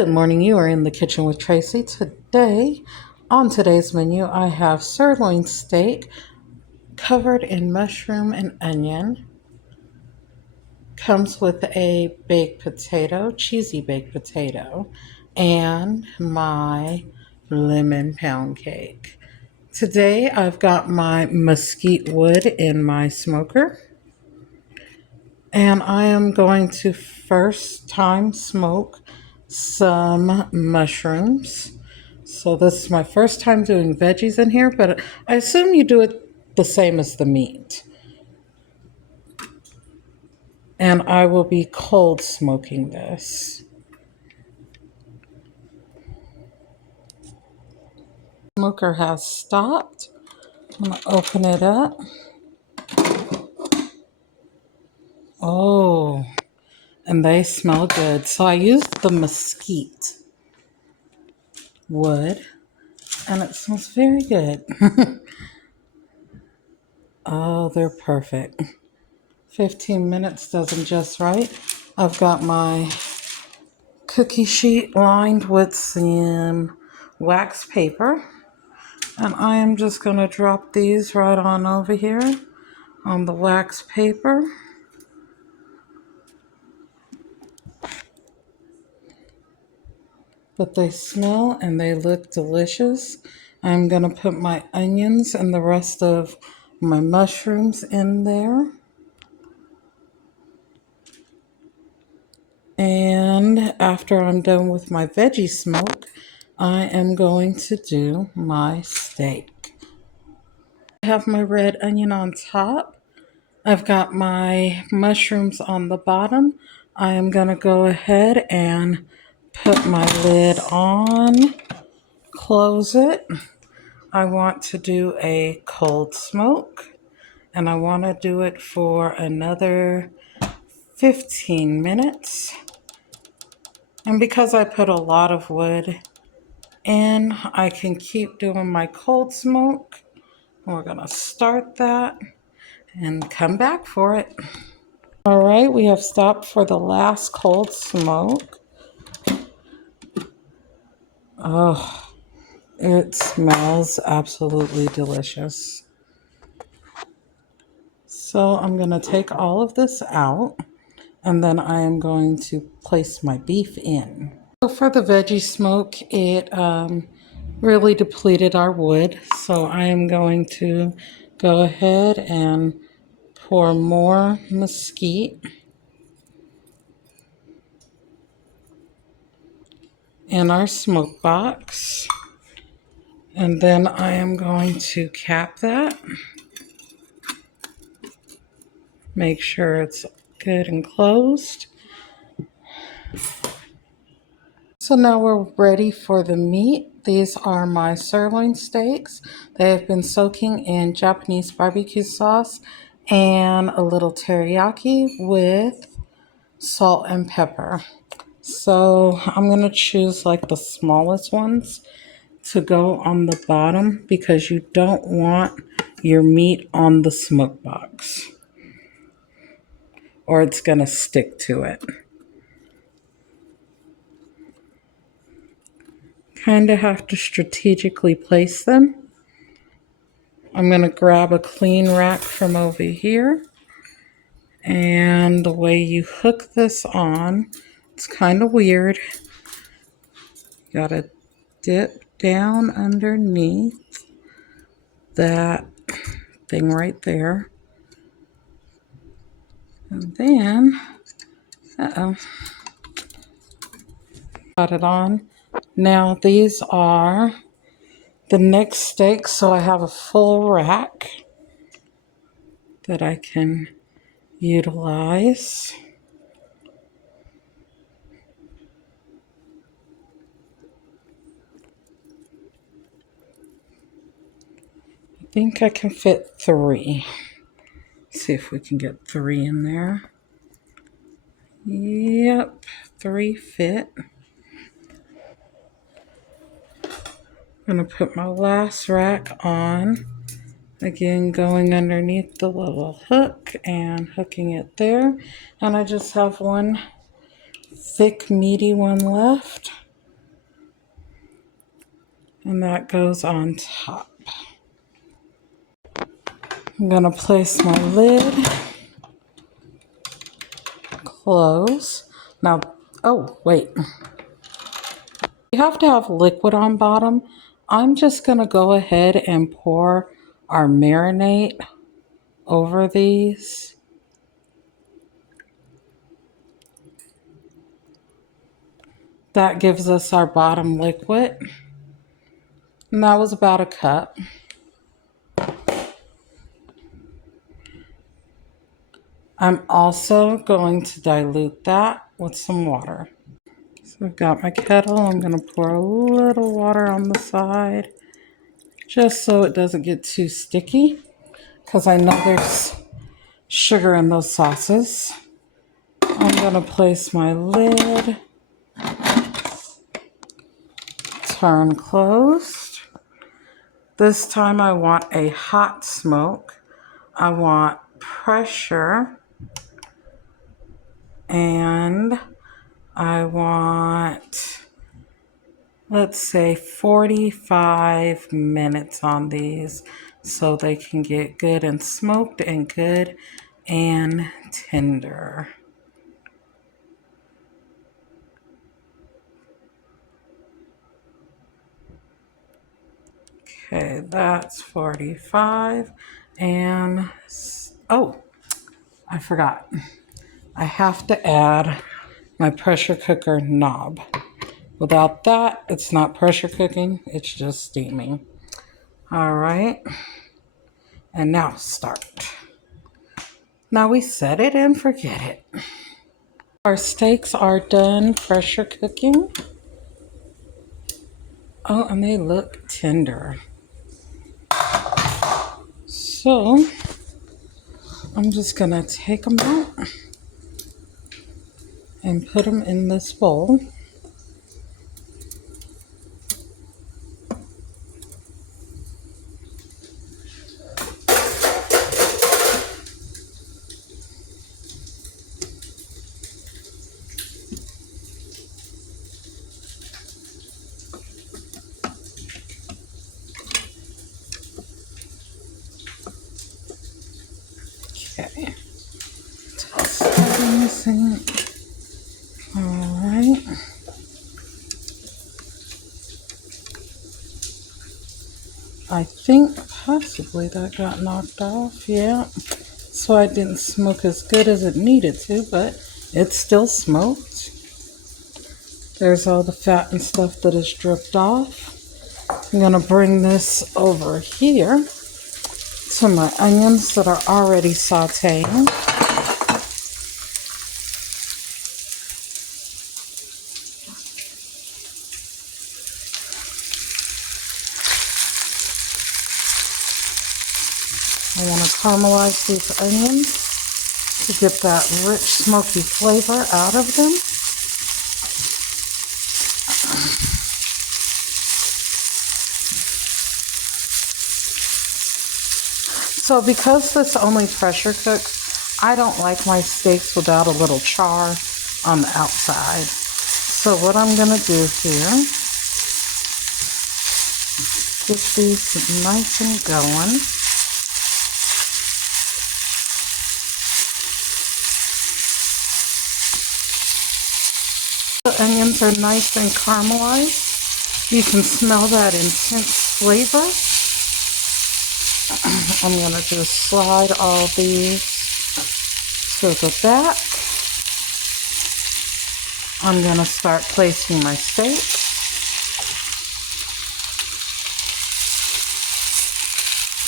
Good morning, you are in the kitchen with Tracy. On today's menu, I have sirloin steak covered in mushroom and onion. Comes with a baked potato, cheesy baked potato, and my lemon pound cake. Today, I've got my mesquite wood in my smoker, and I am going to first time smoke some mushrooms. So this is my first time doing veggies in here, but I assume you do it the same as the meat. And I will be cold smoking this. Smoker has stopped. I'm gonna open it up. Oh, and they smell good. So I used the mesquite wood, and it smells very good. Oh, they're perfect. 15 minutes does them just right. I've got my cookie sheet lined with some wax paper, and I am just going to drop these right on over here on the wax paper. But they smell and they look delicious. I'm going to put my onions and the rest of my mushrooms in there. And after I'm done with my veggie smoke, I am going to do my steak. I have my red onion on top. I've got my mushrooms on the bottom. I am going to go ahead and put my lid on, close it. I want to do a cold smoke, and I want to do it for another 15 minutes. And because I put a lot of wood in, I can keep doing my cold smoke. We're going to start that and come back for it. All right, we have stopped for the last cold smoke. Oh, it smells absolutely delicious. So I'm going to take all of this out, and then I am going to place my beef in. So for the veggie smoke, it really depleted our wood. So I am going to go ahead and pour more mesquite in our smoke box. And then I am going to cap that. Make sure it's good and closed. So now we're ready for the meat. These are my sirloin steaks. They have been soaking in Japanese barbecue sauce and a little teriyaki with salt and pepper. So I'm going to choose like the smallest ones to go on the bottom because you don't want your meat on the smoke box or it's going to stick to it. Kind of have to strategically place them. I'm going to grab a clean rack from over here. And the way you hook this on, it's kind of weird. You gotta dip down underneath that thing right there. And then, got it on. Now these are the next steaks, so I have a full rack that I can utilize. I think I can fit 3. Let's see if we can get 3 in there. Yep, 3 fit. I'm going to put my last rack on. Again, going underneath the little hook and hooking it there. And I just have one thick, meaty one left. And that goes on top. I'm going to place my lid, close. Now, oh, wait. You have to have liquid on bottom. I'm just going to go ahead and pour our marinade over these. That gives us our bottom liquid. And that was about a cup. I'm also going to dilute that with some water. So I've got my kettle. I'm going to pour a little water on the side just so it doesn't get too sticky, because I know there's sugar in those sauces. I'm going to place my lid, turn closed. This time I want a hot smoke. I want pressure, and I want, let's say, 45 minutes on these so they can get good and smoked and good and tender. Okay, that's 45. And, oh, I forgot. I have to add my pressure cooker knob. Without that, it's not pressure cooking, it's just steaming. All right, and now start. Now we set it and forget it. Our steaks are done pressure cooking. Oh, and they look tender. So I'm just gonna take them out and put them in this bowl. Okay. Toss that in the sink. All right. I think possibly that got knocked off, yeah. So I didn't smoke as good as it needed to, but it's still smoked. There's all the fat and stuff that has dripped off. I'm gonna bring this over here to my onions that are already sauteing. I want to caramelize these onions to get that rich, smoky flavor out of them. So because this only pressure cooks, I don't like my steaks without a little char on the outside. So what I'm going to do here, get these nice and going. The onions are nice and caramelized. You can smell that intense flavor. I'm going to just slide all these to the back. I'm going to start placing my steak.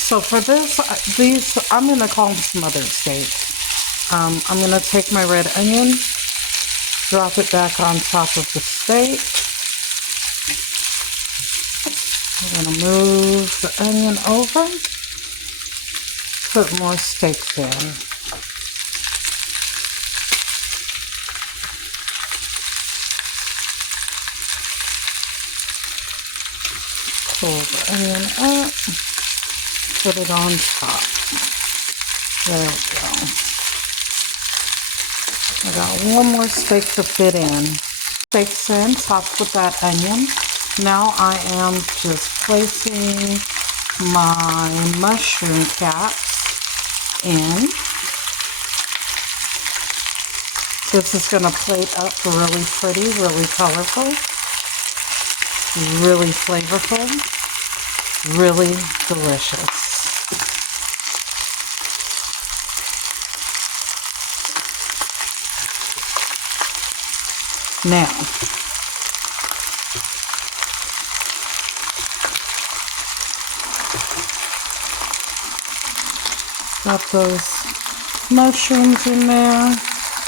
So for this, these, I'm going to call them smothered steaks. I'm going to take my red onion, drop it back on top of the steak. I'm going to move the onion over, put more steaks in. Pull the onion up, put it on top. There we go. I got one more steak to fit in. Steaks in, topped with that onion. Now I am just placing my mushroom caps in. This is going to plate up really pretty, really colorful, really flavorful, really delicious. Now, got those mushrooms in there.